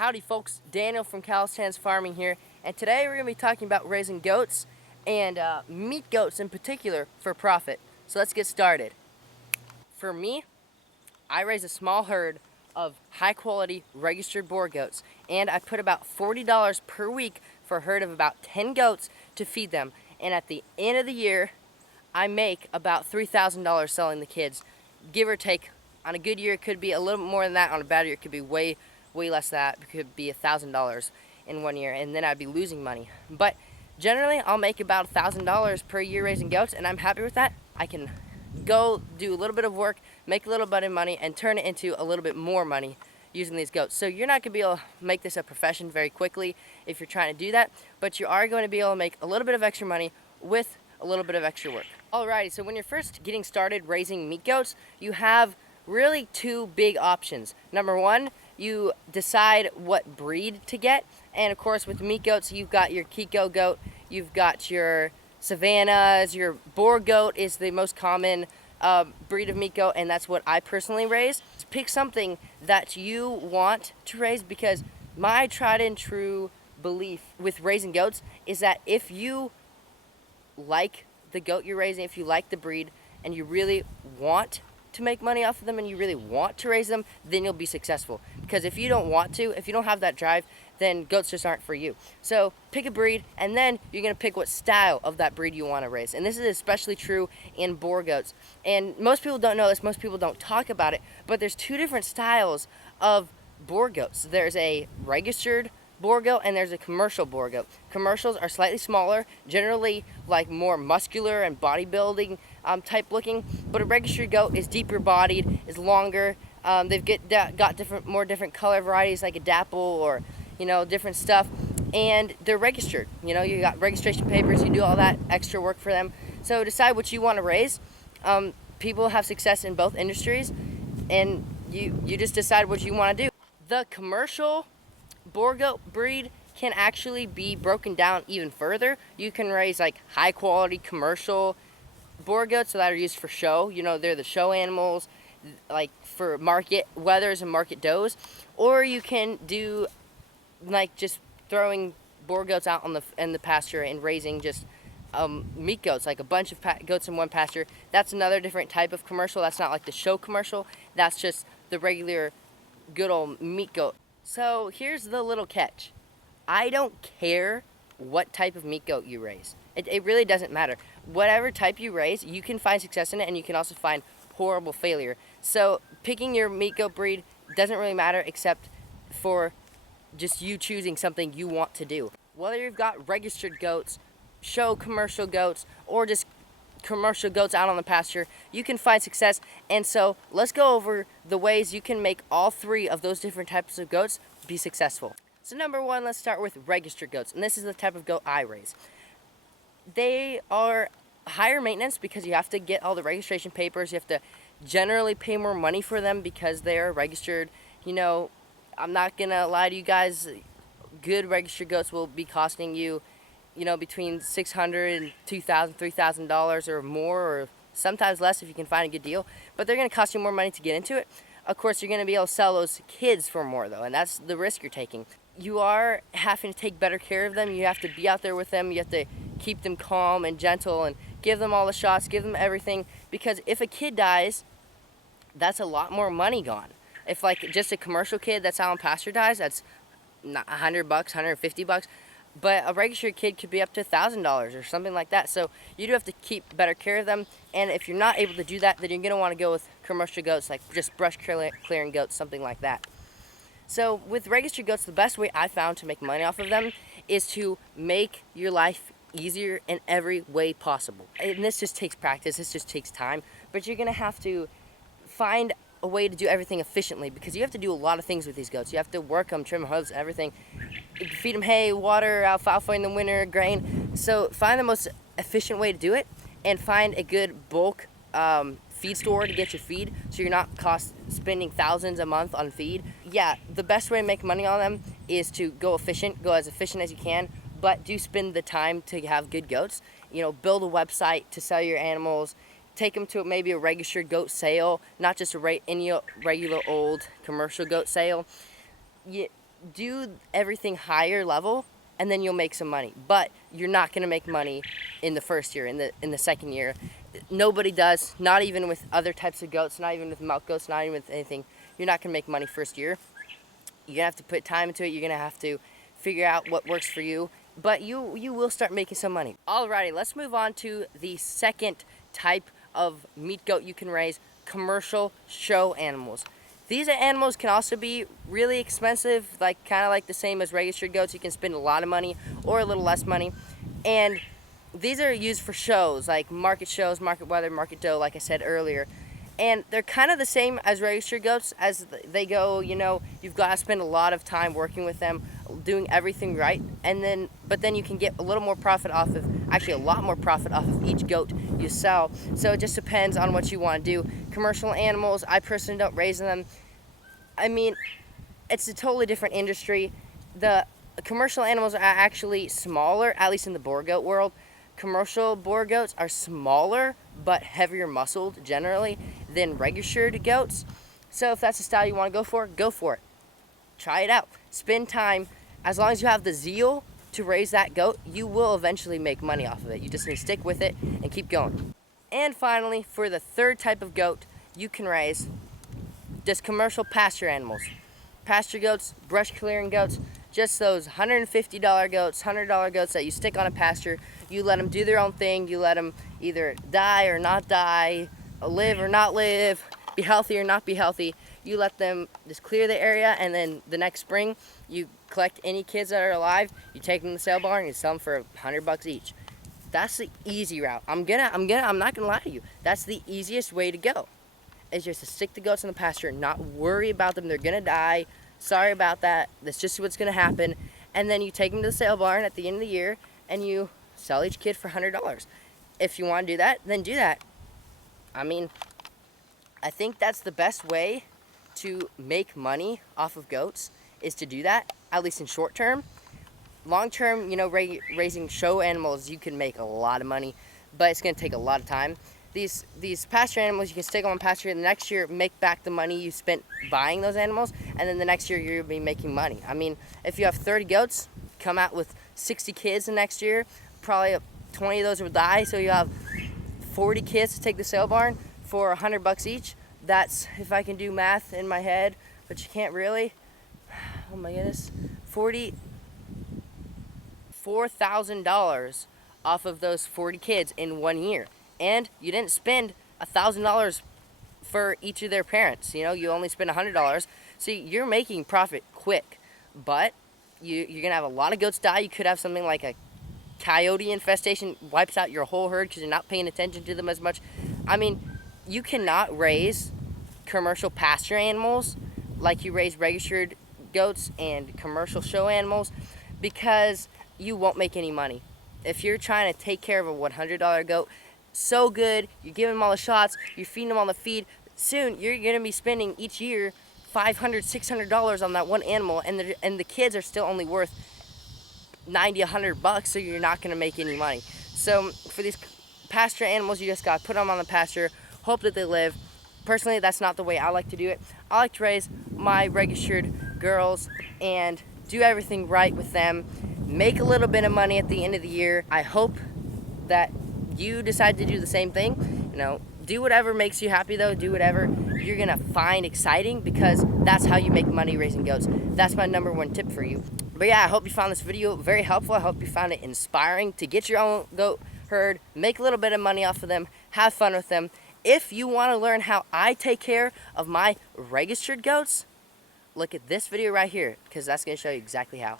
Howdy folks, Daniel from Calisthenics Farming here, and today we're going to be talking about raising goats and meat goats in particular for profit. So let's get started. For me, I raise a small herd of high quality registered boar goats, and I put about $40 per week for a herd of about 10 goats to feed them, and at the end of the year I make about $3,000 selling the kids, give or take. On a good year it could be a little more than that, on a bad year it could be way less than that. It could be $1,000 in 1 year, and then I'd be losing money. But generally I'll make about $1,000 per year raising goats, and I'm happy with that. I can go do a little bit of work, make a little bit of money, and turn it into a little bit more money using these goats. So you're not going to be able to make this a profession very quickly if you're trying to do that, but you are going to be able to make a little bit of extra money with a little bit of extra work. Alrighty, so when you're first getting started raising meat goats, you have really two big options. Number one, you decide what breed to get, and of course with meat goats you've got your Kiko goat, you've got your Savannahs, your boar goat is the most common breed of meat goat, and that's what I personally raise. Pick something that you want to raise, because my tried and true belief with raising goats is that if you like the goat you're raising, if you like the breed and you really want to make money off of them and you really want to raise them, then you'll be successful. Because if you don't want to, if you don't have that drive, then goats just aren't for you. So pick a breed, and then you're going to pick what style of that breed you want to raise. And this is especially true in boar goats. And most people don't know this, most people don't talk about it, but there's two different styles of boar goats. There's a registered boar goat and there's a commercial boar goat. Commercials are slightly smaller, generally like more muscular and bodybuilding type looking, but a registered goat is deeper bodied, is longer. They've got more different color varieties like a dapple or different stuff, and they're registered. You got registration papers, you do all that extra work for them. So decide what you want to raise. People have success in both industries, and you just decide what you want to do. The commercial boar goat breed can actually be broken down even further. You can raise like high quality commercial boar goats that are used for show. They're the show animals, like for market wethers and market does. Or you can do like just throwing boar goats out in the pasture and raising just meat goats, like a bunch of goats in one pasture. That's another different type of commercial. That's not like the show commercial. That's just the regular good old meat goat. So here's the little catch. I don't care what type of meat goat you raise. It really doesn't matter. Whatever type you raise, you can find success in it, and you can also find horrible failure. So picking your meat goat breed doesn't really matter, except for just you choosing something you want to do. Whether you've got registered goats, show commercial goats, or just commercial goats out on the pasture, you can find success. And so let's go over the ways you can make all three of those different types of goats be successful. So number one, let's start with registered goats, and this is the type of goat I raise. They are higher maintenance because you have to get all the registration papers. You have to generally pay more money for them because they are registered. I'm not gonna lie to you guys, good registered goats will be costing you between $600 and $2,000, $3,000 or more, or sometimes less if you can find a good deal. But they're going to cost you more money to get into it. Of course, you're going to be able to sell those kids for more, though, and that's the risk you're taking. You are having to take better care of them. You have to be out there with them. You have to keep them calm and gentle and give them all the shots, give them everything, because if a kid dies, that's a lot more money gone. If like just a commercial kid that's out on pasture dies, that's $100, $150. But a registered kid could be up to $1,000 or something like that. So you do have to keep better care of them. And if you're not able to do that, then you're going to want to go with commercial goats, like just brush clearing goats, something like that. So with registered goats, the best way I found to make money off of them is to make your life easier in every way possible. And this just takes practice. This just takes time. But you're going to have to find a way to do everything efficiently, because you have to do a lot of things with these goats. You have to work them, trim hooves, everything. Feed them hay, water, alfalfa in the winter, grain. So find the most efficient way to do it, and find a good bulk feed store to get your feed, so you're not spending thousands a month on feed. Yeah, the best way to make money on them is to go as efficient as you can, but do spend the time to have good goats. Build a website to sell your animals. Take them to maybe a registered goat sale, not just any regular old commercial goat sale. do everything higher level, and then you'll make some money. But you're not going to make money in the first year, in the second year. Nobody does, not even with other types of goats, not even with milk goats, not even with anything. You're not going to make money first year. You're going to have to put time into it. You're going to have to figure out what works for you. But you will start making some money. Alrighty, let's move on to the second type of meat goat you can raise, commercial show animals. These animals can also be really expensive, kind of like the same as registered goats. You can spend a lot of money or a little less money. And these are used for shows, like market shows, market weather, market doe, like I said earlier. And they're kind of the same as registered goats. As they go, you've got to spend a lot of time working with them, doing everything right, but then you can get a little more profit off of, actually a lot more profit off of each goat you sell. So it just depends on what you want to do. Commercial animals, I personally don't raise them. I mean, it's a totally different industry. The commercial animals are actually smaller, at least in the boar goat world. Commercial boar goats are smaller but heavier muscled generally than registered goats. So if that's the style you want to go for it. Try it out. Spend time. As long as you have the zeal to raise that goat, you will eventually make money off of it. You just need to stick with it and keep going. And finally, for the third type of goat you can raise, just commercial pasture animals. Pasture goats, brush clearing goats, just those $150 goats, $100 goats that you stick on a pasture. You let them do their own thing. You let them either die or not die, live or not live, be healthy or not be healthy. You let them just clear the area, and then the next spring, you collect any kids that are alive, you take them to the sale barn, and you sell them for $100 each. That's the easy route. I'm not gonna lie to you. That's the easiest way to go. Is just to stick the goats in the pasture and not worry about them. They're gonna die. Sorry about that. That's just what's gonna happen. And then you take them to the sale barn at the end of the year, and you sell each kid for $100. If you want to do that, then do that. I mean, I think that's the best way to make money off of goats, is to do that, at least in short term. Long term, raising show animals, you can make a lot of money, but it's going to take a lot of time. These pasture animals, you can stick them on pasture, and the next year make back the money you spent buying those animals, and then the next year you'll be making money. I mean, if you have 30 goats, come out with 60 kids the next year, probably 20 of those will die, so you have 40 kids to take the sale barn for $100 each. That's, if I can do math in my head, but you can't really. Oh my goodness. $4,000 off of those 40 kids in 1 year. And you didn't spend $1,000 for each of their parents. You only spend $100. So you're making profit quick. But you're going to have a lot of goats die. You could have something like a coyote infestation, wipes out your whole herd because you're not paying attention to them as much. I mean, you cannot raise commercial pasture animals like you raise registered goats and commercial show animals, because you won't make any money. If you're trying to take care of a $100 goat, so good, you're giving them all the shots, you're feeding them all the feed, soon you're going to be spending each year $500, $600 on that one animal, and the kids are still only worth $90, $100, so you're not going to make any money. So for these pasture animals, you just got to put them on the pasture, hope that they live. Personally, that's not the way I like to do it. I like to raise my registered girls and do everything right with them, make a little bit of money at the end of the year. I hope that you decide to do the same thing. Do whatever makes you happy, though. Do whatever you're going to find exciting, because that's how you make money raising goats. That's my number one tip for you. But yeah, I hope you found this video very helpful. I hope you found it inspiring to get your own goat herd, make a little bit of money off of them, have fun with them. If you want to learn how I take care of my registered goats, look at this video right here, because that's going to show you exactly how.